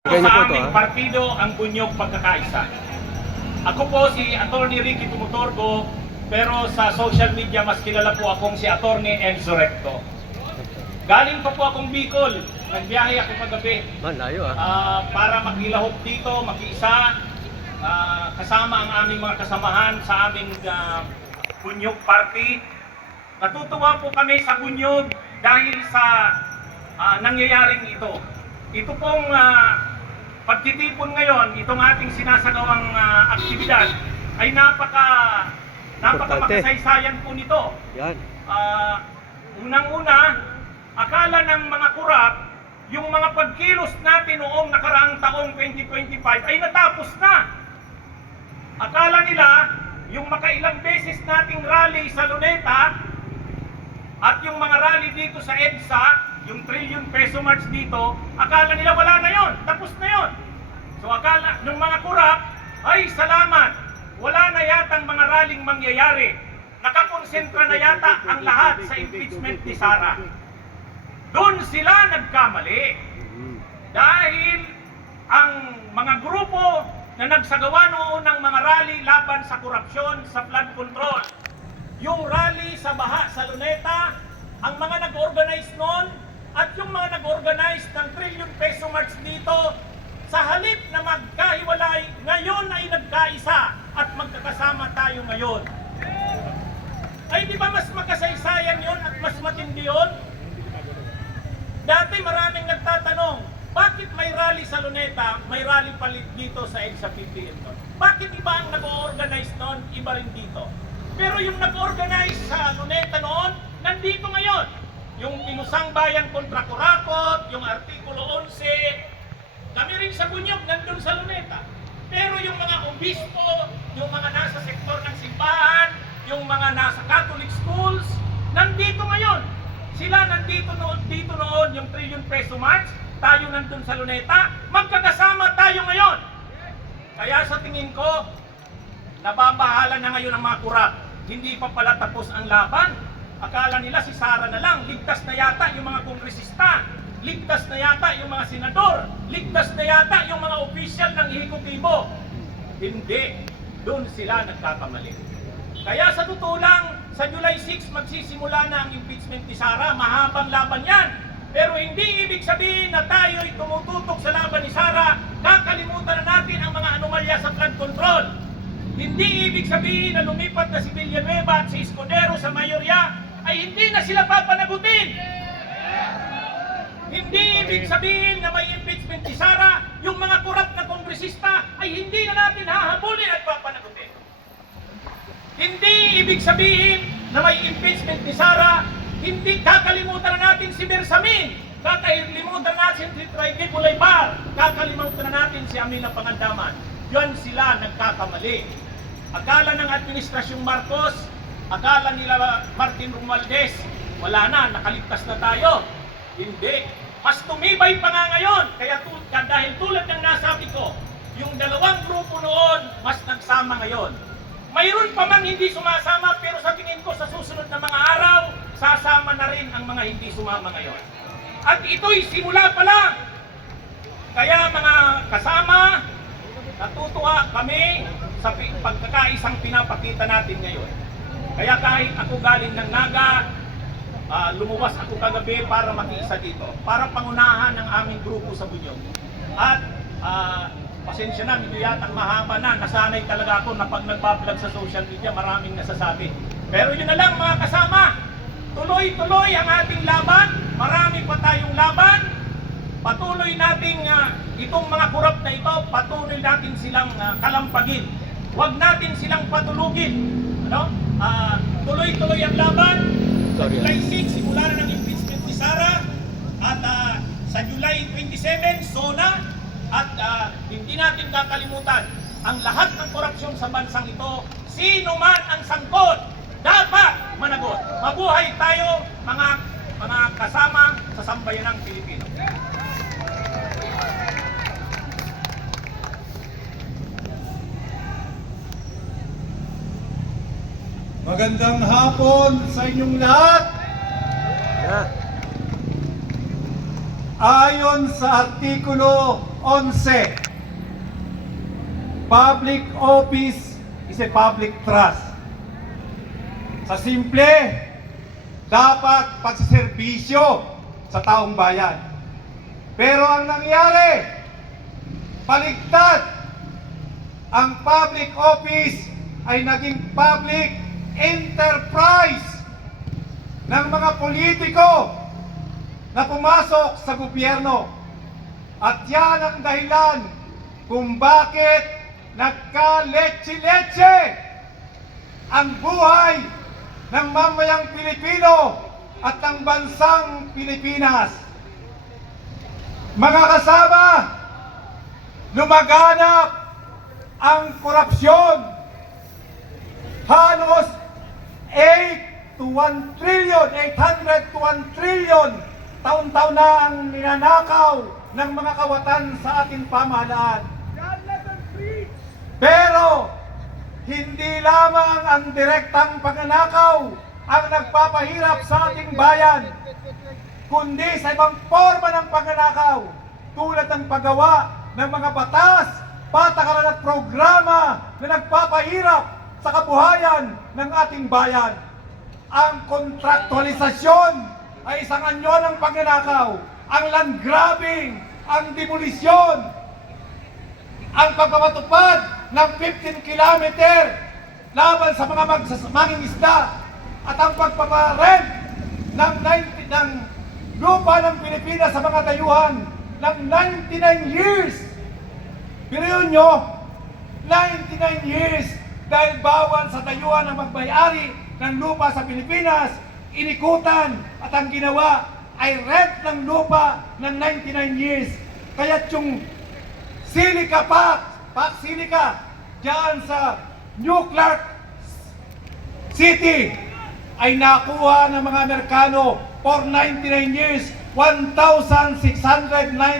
Sa aming partido ang Bunyog Pagkakaisa. Ako po si Atty. Ricky Tumutorgo, pero sa social media mas kilala po akong si Atty. Enzo Recto. Galing pa po akong Bicol, nagbiyahe ako kagabi. Layo para makilahok dito, makiisa, kasama ang aming mga kasamahan sa aming Bunyog Party. Natutuwa po kami sa Bunyog dahil sa nangyayaring ito. Ito pong pagtitipon ngayon, itong ating sinasagawang aktibidad ay napaka makasaysayan po nito. Yan. Unang-una, akala ng mga kurap, yung mga pagkilos natin noong nakaraang taong 2025 ay natapos na. Akala nila, yung makailang beses nating rally sa Luneta at yung mga rally dito sa EDSA, yung trillion peso march dito, akala nila wala na yon, tapos na yon. So akala ng mga kurap, ay salamat, wala na yatang mga rallying mangyayari. Nakakonsentra na yata ang lahat sa impeachment ni Sara. Doon sila nagkamali. Dahil ang mga grupo na nagsagawa noon ng mga rally laban sa korupsyon, sa flood control, yung rally sa Baha sa Luneta, ang mga nag-organize noon, at yung mga nag-organize ng trillion peso march dito, sa halip na magkahiwalay, ngayon ay nagkaisa at magkakasama tayo ngayon. Ay di ba mas makasaysayan yon at mas matindi yun? Dati maraming nagtatanong, bakit may rally sa Luneta, may rally palit dito sa EDSA PPM doon? Bakit iba ang nag-organize noon, iba rin dito? Pero yung nag-organize sa Luneta noon, nandito ngayon. Yung Inusang Bayan kontra Kurakot, yung Artikulo 11, kami rin sa Bunyog, nandun sa Luneta. Pero yung mga obispo, yung mga nasa sektor ng simbahan, yung mga nasa Catholic schools, nandito ngayon. Sila nandito noon yung trillion peso march, tayo nandun sa Luneta, magkakasama tayo ngayon. Kaya sa tingin ko, nababahala na ngayon ang mga kurap. Hindi pa pala tapos ang laban. Akala nila si Sara na lang, ligtas na yata yung mga kongresista, ligtas na yata yung mga senador, ligtas na yata yung mga opisyal ng ehekutibo. Hindi, doon sila nagkakamali. Kaya sa totoo lang, sa July 6 magsisimula na ang impeachment ni Sara, mahabang laban yan. Pero hindi ibig sabihin na tayo'y tumututok sa laban ni Sara, kakalimutan na natin ang mga anomalya sa flood control. Hindi ibig sabihin na lumipat na si Villanueva at si Escudero sa mayorya ay hindi na sila papanagutin. Hindi ibig sabihin na may impeachment ni Sara, yung mga korap na kongresista ay hindi na natin hahabulin at papanagutin. Hindi ibig sabihin na may impeachment ni Sara, hindi kakalimutan na natin si Bersamin, kakalimutan natin si Traiguel Bulaybar, kakalimutan na natin si Amina Pangandaman. Yan sila nagkakamali. Akala ng Administrasyong Marcos, akala nila Martin Romualdez, wala na, nakaligtas na tayo. Hindi. Mas tumibay pa nga ngayon. Kaya dahil tulad ng nasabi ko, yung dalawang grupo noon, mas nagsama ngayon. Mayroon pa mang hindi sumasama, pero sa tingin ko sa susunod na mga araw, sasama na rin ang mga hindi sumama ngayon. At ito'y simula pa lang. Kaya mga kasama, natutuwa kami sa pagkakaisang pinapakita natin ngayon. Kaya kahit ako galing ng Naga, lumuwas ako kagabi para makiisa dito, para pangunahan ng aming grupo sa Bunyog. At pasensya na, medyo yatang mahaba na, nasanay talaga ako na pag nagbablog sa social media, maraming nasasabi. Pero yun na lang mga kasama, tuloy-tuloy ang ating laban, marami pa tayong laban, patuloy nating itong mga kurap na ito, patuloy natin silang kalampagin. Huwag natin silang patulugin. Ano? Tuloy-tuloy ang laban. Sa July 6, simula na ng impeachment ni Sara. At sa July 27, SONA. At hindi natin kakalimutan, ang lahat ng korupsyon sa bansang ito, sino man ang sangkot, dapat managot. Mabuhay tayo, mga kasama sa sambayanang Pilipino. Magandang hapon sa inyong lahat. Ayon sa Artikulo 11. Public office is a public trust. Sa simple, dapat pagsiservisyo sa taong bayan. Pero ang nangyari, paligtad. Ang public office ay naging public enterprise ng mga politiko na pumasok sa gobyerno. At yan ang dahilan kung bakit nagka-leche-leche ang buhay ng mamayang Pilipino at ng bansang Pilipinas. Mga kasama, lumaganap ang korupsyon. Halos 800 to 1 trillion taon-taon na ang ninanakaw ng mga kawatan sa ating pamahalaan. Pero hindi lamang ang direktang pagnanakaw ang nagpapahirap sa ating bayan, kundi sa ibang forma ng pagnanakaw tulad ng paggawa ng mga batas, patakaran at programa na nagpapahirap sa kabuhayan ng ating bayan. Ang kontraktualisasyon ay isang anyo ng pagnanakaw, ang land grabbing, ang demolisyon, ang pagpapatupad ng 15 kilometer laban sa mga mangingisda at ang pagpaparent ng lupa ng Pilipinas sa mga dayuhan ng 99 years. Pero nyo, 99 years dahil bawal sa dayuhan ng magbayari ng lupa sa Pilipinas, inikutan at ang ginawa ay rent ng lupa ng 99 years. Kaya yung Silica Pac Silica dyan sa New Clark City ay nakuha ng mga Amerikano for 99 years, 1,619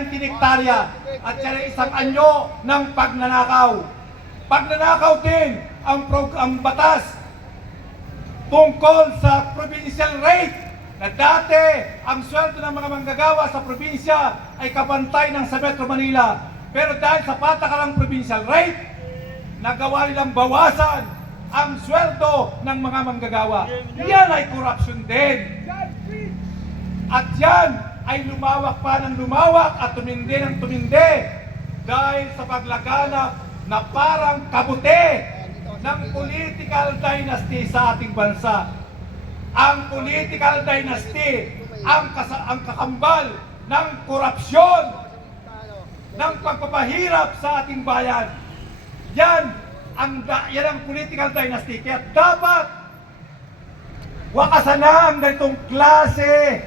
hektarya. At yan ay isang anyo ng pagnanakaw. Pagnanakaw din ang batas tungkol sa provincial rate na dati ang sweldo ng mga manggagawa sa probinsya ay kapantay ng sa Metro Manila. Pero dahil sa patakarang provincial rate, nagawa nilang bawasan ang sweldo ng mga manggagawa. Yan ay corruption din. At yan ay lumawak pa ng lumawak at tumindi ng tumindi dahil sa paglaganap na parang kabute ng political dynasty sa ating bansa. Ang political dynasty, ang kakambal ng korupsyon, ng pagpapahirap sa ating bayan. Yan ang political dynasty. Kaya dapat wakasan na ang ganitong klase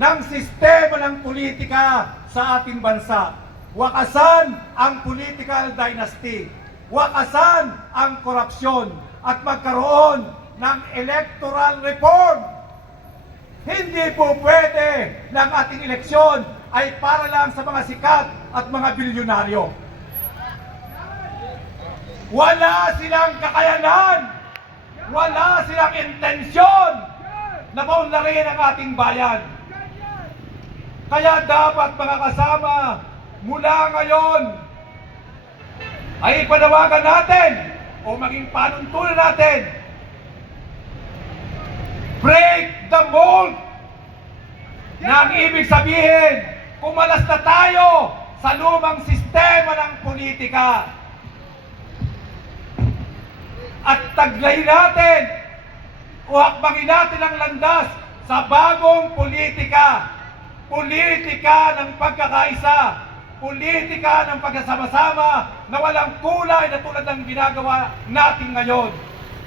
ng sistema ng politika sa ating bansa. Wakasan ang political dynasty. Wakasan ang korupsyon at magkaroon ng electoral reform. Hindi po pwede na ang ating eleksyon ay para lang sa mga sikat at mga bilyonaryo. Wala silang kakayanan, wala silang intensyon na paunlarin ang ating bayan. Kaya dapat mga kasama, mula ngayon ay ipanawagan natin o maging panuntunan natin, break the mold na ang ibig sabihin, kumalas na tayo sa lumang sistema ng politika at taglayin natin o hakbangin natin ang landas sa bagong politika, politika ng pagkakaisa, politika ng pagkasama-sama na walang kulay na tulad ng ginagawa natin ngayon.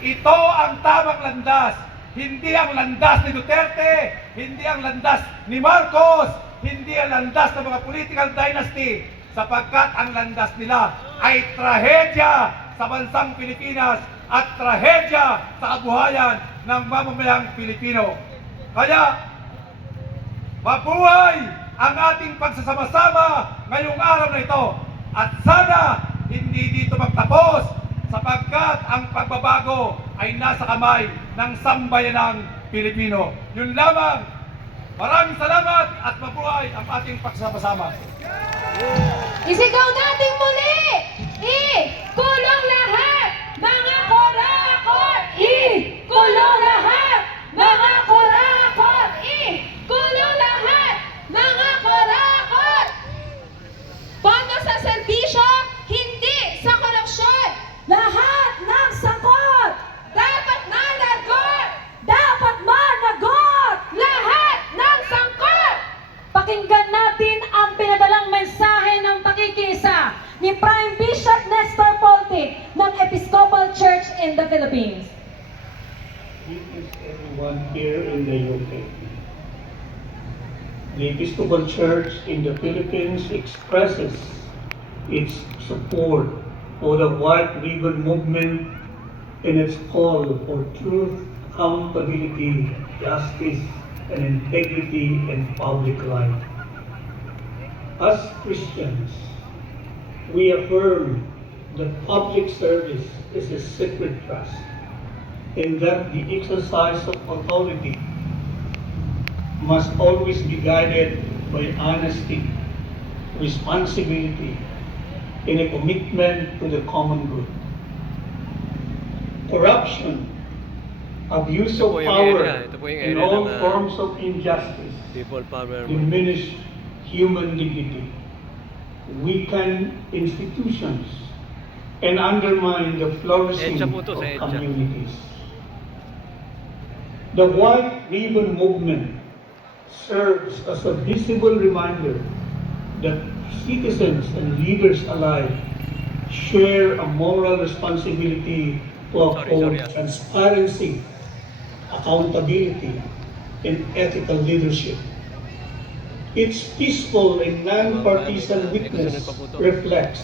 Ito ang tamang landas, hindi ang landas ni Duterte, hindi ang landas ni Marcos, hindi ang landas ng mga political dynasty, sapagkat ang landas nila ay trahedya sa bansang Pilipinas at trahedya sa kabuhayan ng mamamayang Pilipino. Kaya, mabuhay ang ating pagsasama-sama ngayong araw na ito. At sana hindi dito magtapos sapagkat ang pagbabago ay nasa kamay ng sambayanang Pilipino. Yun lamang. Maraming salamat at mabuhay ang ating pagsasama-sama. Isigaw natin muli! Kulong lahat! Mga kurakot! Kulong lahat! Mga kurakot! Kulong lahat! Mga kurakot! Pondo sa serbisyo, hindi sa korupsyon! Lahat ng sakot! Dapat managot! Dapat managot! Lahat ng sangkot! Pakinggan natin ang pinadalang mensahe ng pakikisa ni Prime Bishop Nestor Polte ng Episcopal Church in the Philippines. Greetings everyone here in the UK. The Episcopal Church in the Philippines expresses its support for the White Ribbon Movement in its call for truth, accountability, justice, and integrity in public life. As Christians, we affirm that public service is a sacred trust, and that the exercise of authority must always be guided by honesty, responsibility, and a commitment to the common good. Corruption, abuse of power, and all forms of injustice People power. diminish human dignity, weaken institutions, and undermine the flourishing Edsa of po to, sa Edsa. communities. The White Ribbon Movement serves as a visible reminder that citizens and leaders alike share a moral responsibility to uphold Sorry. transparency, accountability, and ethical leadership. Its peaceful and non-partisan witness reflects